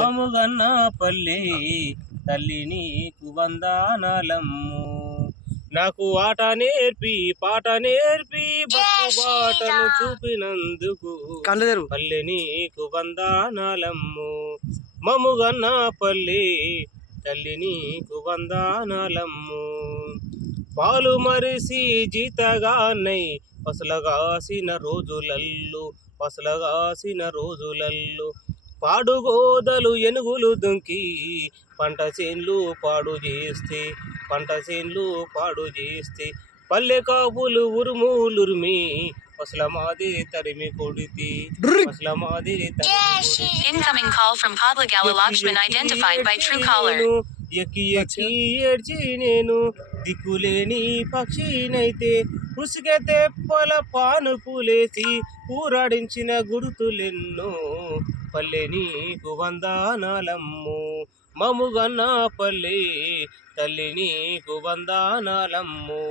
మముగన్న పల్లె తల్లి నీకు వందనాలమ్ము. నాకు ఆట నేర్పి పాట నేర్పి బతుకు బాటను చూపినందుకు పల్లె నీకు వందనాలమ్ము. మముగన్న పల్లె తల్లి నీకు వందనాలమ్ము. పాలు మరిసి జీతగానై పసలగాసిన రోజులల్లో పాడుగోదలు ఎనుగులు దుంకి పంట చేన్లు పాడు చేస్తే పల్లె కాపులు ఉరుములురిమి పసలమాది తరిమి కొడితి. Incoming call from Padlagala Lakshman identified by Truecaller. ఎక్కి ఏడ్చి నేను దిక్కులేని పక్షినైతే ఉసిగే తెప్పల పానుపులేసి ఊరాడించిన గుర్తులెన్నో పల్లె నీకు వందనాలమ్ము. మముగన్న పల్లె తల్లి నీకు వందనాలమ్ము.